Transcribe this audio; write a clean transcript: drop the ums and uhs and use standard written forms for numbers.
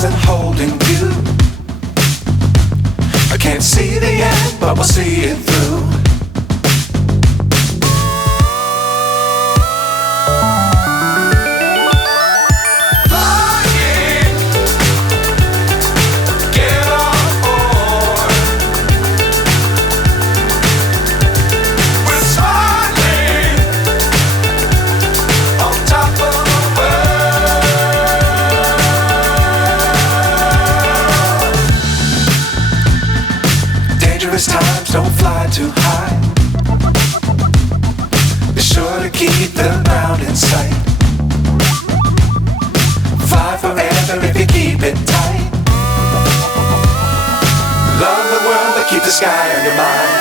wasn't holding you. I can't see the end, but we'll see it through. Times don't fly too high. Be sure to keep the ground in sight. Fly forever if you keep it tight. Love the world but keep the sky on your mind.